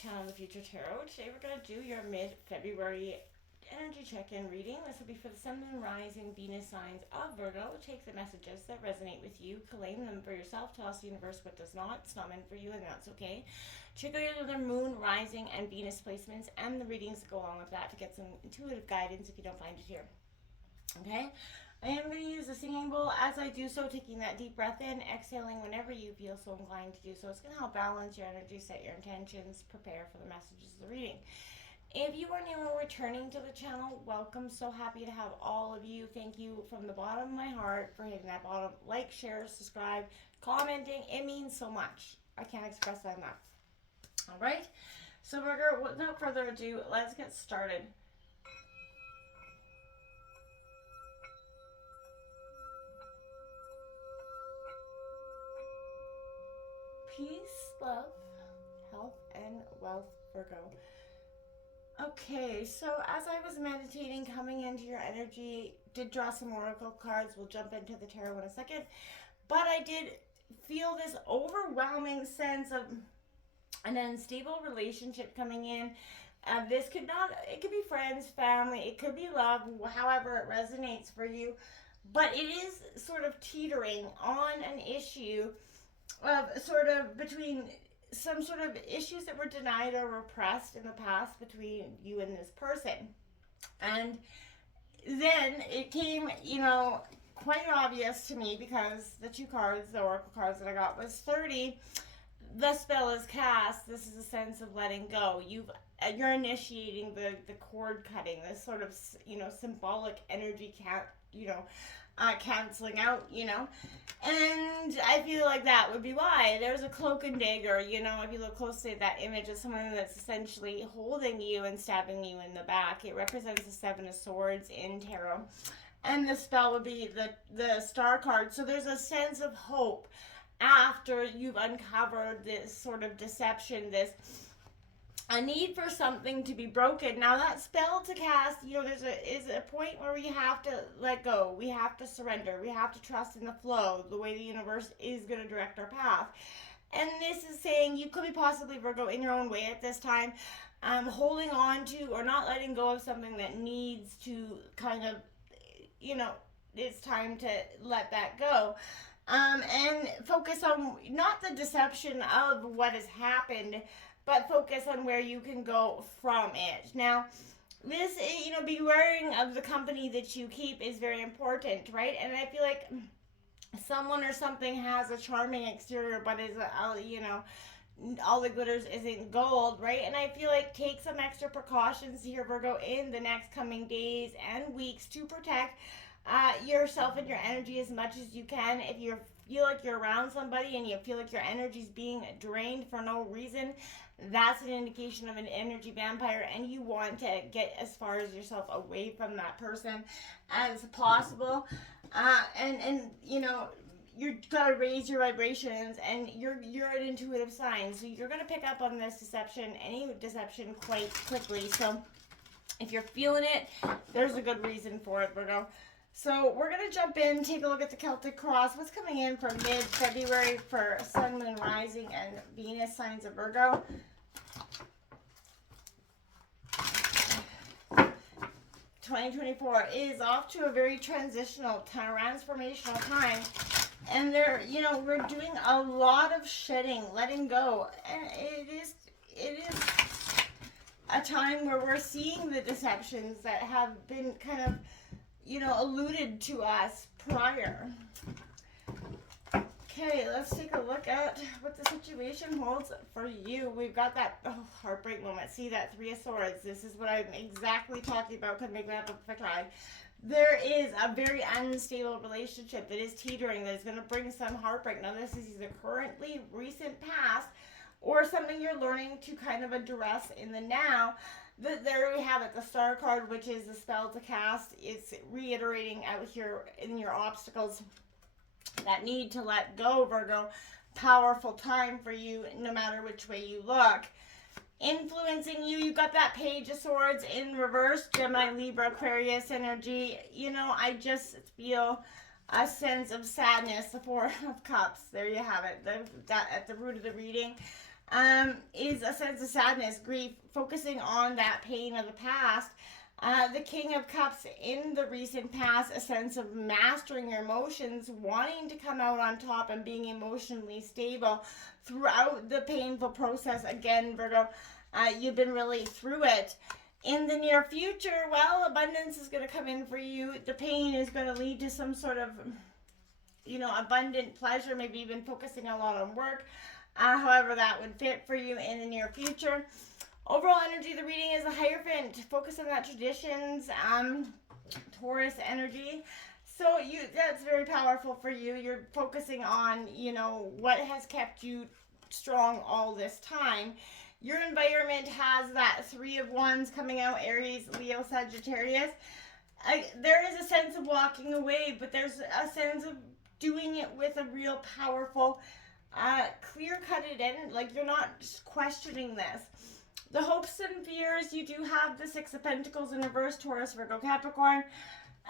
Channel the Future Tarot. Today we're going to do your mid-February energy check-in reading. This will be for the Sun, Moon, Rising, Venus signs of Virgo. Take the messages that resonate with you, claim them for yourself, tell us the universe what does not. It's not meant for you, and that's okay. Check out your other Moon, Rising, and Venus placements and the readings that go along with that to get some intuitive guidance if you don't find it here. Okay? I am going to use the singing bowl as I do so, taking that deep breath in, exhaling whenever you feel so inclined to do so. It's going to help balance your energy, set your intentions, prepare for the messages of the reading. If you are new or returning to the channel, welcome. So happy to have all of you. Thank you from the bottom of my heart for hitting that bottom like, share, subscribe, commenting. It means so much. I can't express that enough. All right. So Virgo, without further ado, let's get started. Peace, love, health, and wealth, Virgo. Okay, so as I was meditating, coming into your energy, did draw some oracle cards. We'll jump into the tarot in a second. But I did feel this overwhelming sense of an unstable relationship coming in. This could not, it could be friends, family, it could be love, however it resonates for you. But it is sort of teetering on an issue of sort of between some sort of issues that were denied or repressed in the past between you and this person. And then it came, quite obvious to me because the two cards, the oracle cards that I got was 30. The spell is cast. This is a sense of letting go. You're initiating the cord cutting, this sort of, symbolic energy canceling out, and I feel like that would be why. There's a cloak and dagger, if you look closely at that image of someone that's essentially holding you and stabbing you in the back. It represents the Seven of Swords in tarot, and the spell would be the Star card. So there's a sense of hope after you've uncovered this sort of deception, this a need for something to be broken. Now that spell to cast, is a point where we have to let go. We have to surrender. We have to trust in the flow, the way the universe is going to direct our path. And this is saying you could be possibly, Virgo, in your own way at this time, holding on to or not letting go of something that needs to kind of, it's time to let that go. And focus on not the deception of what has happened, but focus on where you can go from it. Now, this, beware of the company that you keep is very important, right? And I feel like someone or something has a charming exterior, but is, all the glitters isn't gold, right? And I feel like take some extra precautions here, Virgo, in the next coming days and weeks to protect yourself and your energy as much as you can. If you feel like you're around somebody and you feel like your energy is being drained for no reason, that's an indication of an energy vampire, and you want to get as far as yourself away from that person as possible. And you gotta raise your vibrations, and you're an intuitive sign, so you're gonna pick up on this deception, any deception, quite quickly. So if you're feeling it, there's a good reason for it, Virgo. So we're going to jump in, take a look at the Celtic Cross. What's coming in for mid-February for Sun, Moon, Rising, and Venus signs of Virgo. 2024 is off to a very transformational time. And we're doing a lot of shedding, letting go. And it is a time where we're seeing the deceptions that have been kind of alluded to us prior. Okay, let's take a look at what the situation holds for you. We've got that heartbreak moment. See that Three of Swords. This is what I'm exactly talking about. Couldn't make that up if I tried. There is a very unstable relationship that is teetering, that is going to bring some heartbreak. Now, this is either currently, recent past, or something you're learning to kind of address in the now. There we have it, the Star card, which is the spell to cast. It's reiterating out here in your obstacles that need to let go, Virgo. Powerful time for you, no matter which way you look. Influencing you, you got that Page of Swords in reverse, Gemini, Libra, Aquarius energy. I just feel a sense of sadness, the Four of Cups. There you have it, that at the root of the reading. is a sense of sadness, grief, focusing on that pain of the past. The King of Cups in the recent past, a sense of mastering your emotions, wanting to come out on top and being emotionally stable throughout the painful process. Again, Virgo, you've been really through it. In the near future, well, abundance is going to come in for you. The pain is going to lead to some sort of, abundant pleasure, maybe even focusing a lot on work. However, that would fit for you in the near future. Overall energy, the reading is a Hierophant. Focus on that traditions, Taurus energy. So that's very powerful for you. You're focusing on, what has kept you strong all this time. Your environment has that Three of Wands coming out, Aries, Leo, Sagittarius. There is a sense of walking away, but there's a sense of doing it with a real powerful, clear-cutted end. Like, you're not just questioning this. The hopes and fears, you do have the Six of Pentacles in reverse, Taurus, Virgo, Capricorn.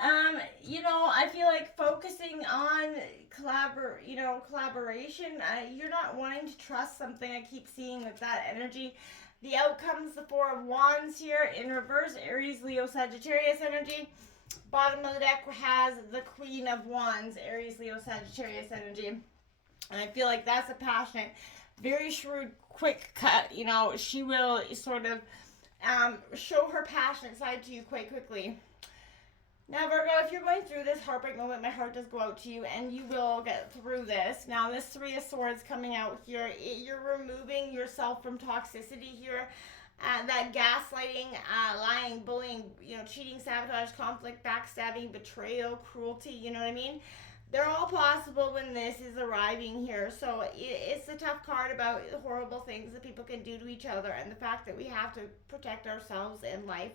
I feel like focusing on collaboration. You're not wanting to trust something. I keep seeing that energy. The outcomes, the Four of Wands here in reverse, Aries, Leo, Sagittarius energy. Bottom of the deck has the Queen of Wands, Aries, Leo, Sagittarius energy. And I feel like that's a passionate, very shrewd, quick cut. She will sort of show her passionate side to you quite quickly. Now, Virgo, if you're going through this heartbreak moment, my heart does go out to you, and you will get through this. Now, this Three of Swords coming out here, you're removing yourself from toxicity here. That gaslighting, lying, bullying, cheating, sabotage, conflict, backstabbing, betrayal, cruelty, you know what I mean? They're all possible when this is arriving here. So it's a tough card about the horrible things that people can do to each other and the fact that we have to protect ourselves in life.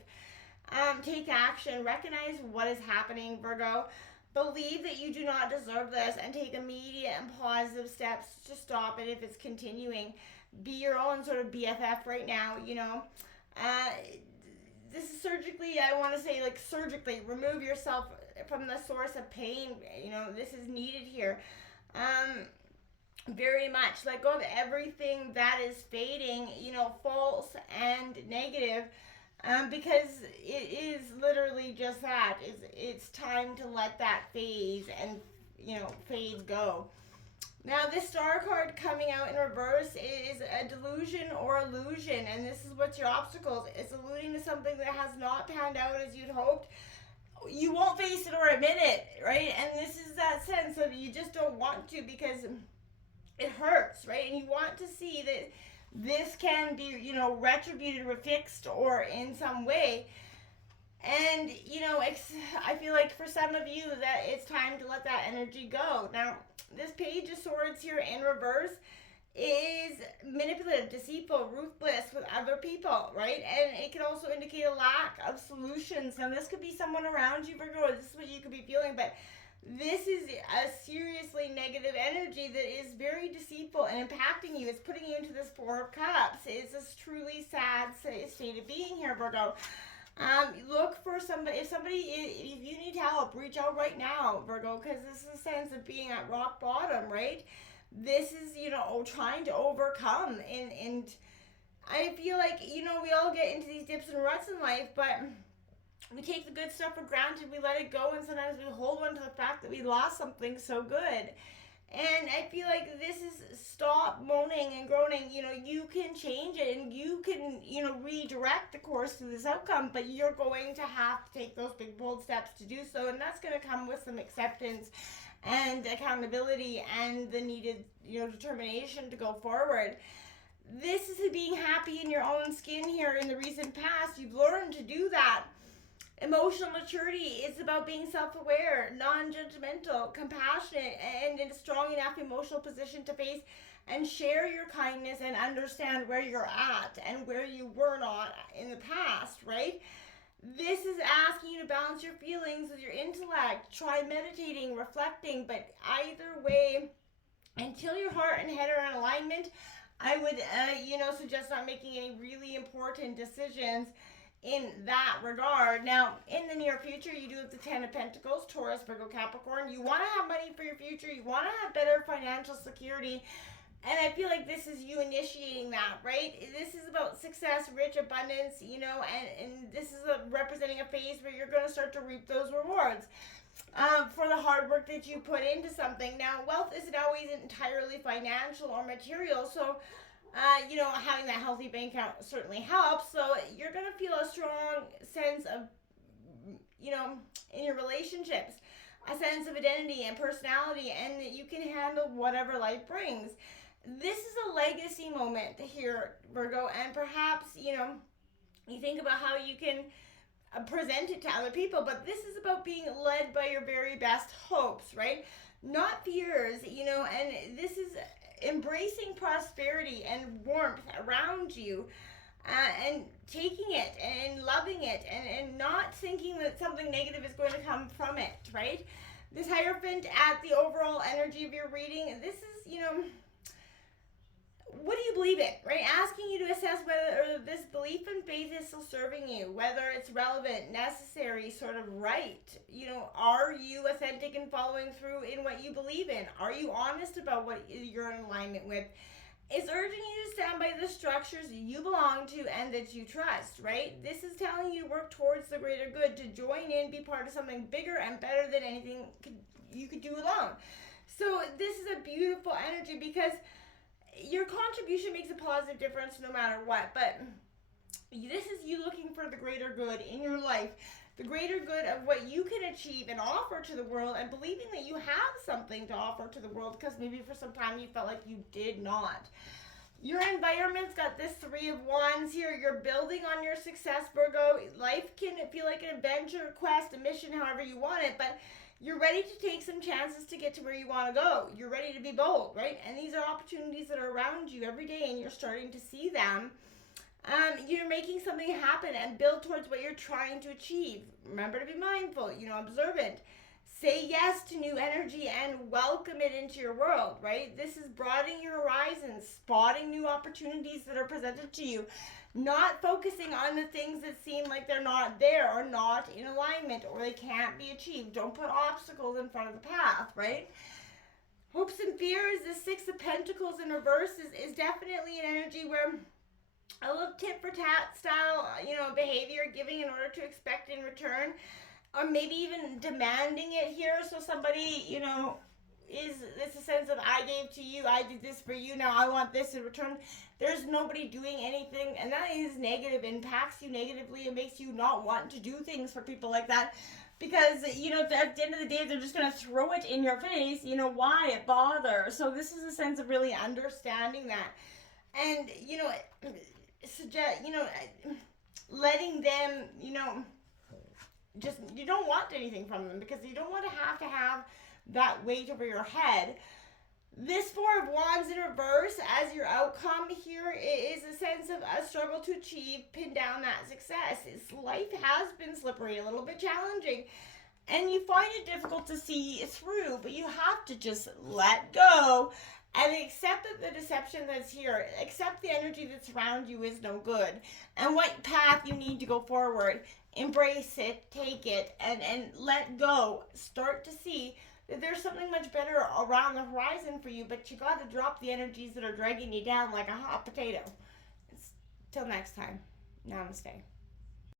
Take action. Recognize what is happening, Virgo. Believe that you do not deserve this and take immediate and positive steps to stop it if it's continuing. Be your own sort of BFF right now, This is surgically, I want to say, like, surgically, remove yourself from the source of pain. This is needed here. Very much. Let go of everything that is fading, false and negative. Because it is literally just that. It's time to let that phase and, fade go. Now, this Star card coming out in reverse is a delusion or illusion, and this is what's your obstacles. It's alluding to something that has not panned out as you'd hoped. You won't face it or admit it, right? And this is that sense of you just don't want to because it hurts, right? And you want to see that this can be, retributed or fixed or in some way. And, I feel like for some of you that it's time to let that energy go. Now, this Page of Swords here in reverse is manipulative, deceitful, ruthless with other people, right? And it can also indicate a lack of solutions. Now, this could be someone around you, Virgo, this is what you could be feeling, but this is a seriously negative energy that is very deceitful and impacting you. It's putting you into this Four of Cups. It's a truly sad state of being here, Virgo. Look for somebody. If you need help, reach out right now, Virgo, because this is a sense of being at rock bottom, right? This is, trying to overcome. And I feel like, we all get into these dips and ruts in life, but we take the good stuff for granted, we let it go, and sometimes we hold on to the fact that we lost something so good. And I feel like this is stop moaning and groaning. You can change it and you can, redirect the course to this outcome, but you're going to have to take those big, bold steps to do so. And that's going to come with some acceptance and accountability and the needed, determination to go forward. This is being happy in your own skin here in the recent past. You've learned to do that. Emotional maturity is about being self-aware, non-judgmental, compassionate, and in a strong enough emotional position to face and share your kindness and understand where you're at and where you were not in the past, right? This is asking you to balance your feelings with your intellect. Try meditating, reflecting, but either way, until your heart and head are in alignment, I would, suggest not making any really important decisions in that regard. Now, in the near future, you do have the Ten of Pentacles, Taurus, Virgo, Capricorn. You want to have money for your future. You want to have better financial security. And I feel like this is you initiating that, right? This is about success, rich abundance, and this is representing a phase where you're going to start to reap those rewards for the hard work that you put into something. Now, wealth isn't always entirely financial or material, so having that healthy bank account certainly helps. So you're going to feel a strong sense of, in your relationships, a sense of identity and personality, and that you can handle whatever life brings. This is a legacy moment here, Virgo, and perhaps, you think about how you can present it to other people, but this is about being led by your very best hopes, right? Not fears, and this is embracing prosperity and warmth around you, and taking it and loving it, and not thinking that something negative is going to come from it, right? This Hierophant at the overall energy of your reading, this is, what do you believe in, right? Asking you to assess whether this belief and faith is still serving you, whether it's relevant, necessary, sort of right. Are you authentic and following through in what you believe in? Are you honest about what you're in alignment with? It's urging you to stand by the structures you belong to and that you trust, right? This is telling you to work towards the greater good, to join in, be part of something bigger and better than anything you could do alone. So this is a beautiful energy because your contribution makes a positive difference no matter what, but this is you looking for the greater good in your life, the greater good of what you can achieve and offer to the world, and believing that you have something to offer to the world because maybe for some time you felt like you did not. Your environment's got this 3 of Wands here. You're building on your success, Virgo. Life can feel like an adventure, a quest, a mission, however you want it, but you're ready to take some chances to get to where you want to go. You're ready to be bold, right? And these are opportunities that are around you every day, and you're starting to see them. You're making something happen and build towards what you're trying to achieve. Remember to be mindful, observant. Say yes to new energy and welcome it into your world, right? This is broadening your horizons, spotting new opportunities that are presented to you. Not focusing on the things that seem like they're not there or not in alignment or they can't be achieved. Don't put obstacles in front of the path, right? Hopes and fears, the 6 of Pentacles in reverse is definitely an energy where a little tit for tat style, behavior, giving in order to expect in return, or maybe even demanding it here. So somebody, it's a sense of I gave to you, I did this for you, now I want this in return. There's nobody doing anything, and that is negative, impacts you negatively. It makes you not want to do things for people like that. Because, at the end of the day, they're just going to throw it in your face. Why bother? So this is a sense of really understanding that. And, letting them, just, you don't want anything from them because you don't want to have that weight over your head. This 4 of Wands in reverse as your outcome here is a sense of a struggle to achieve, pin down that success. Life has been slippery, a little bit challenging, and you find it difficult to see through, but you have to just let go and accept that the deception that's here, accept the energy that's around you is no good, and what path you need to go forward. Embrace it, take it, and let go. Start to see that there's something much better around the horizon for you, but you got to drop the energies that are dragging you down like a hot potato. Till next time, namaste.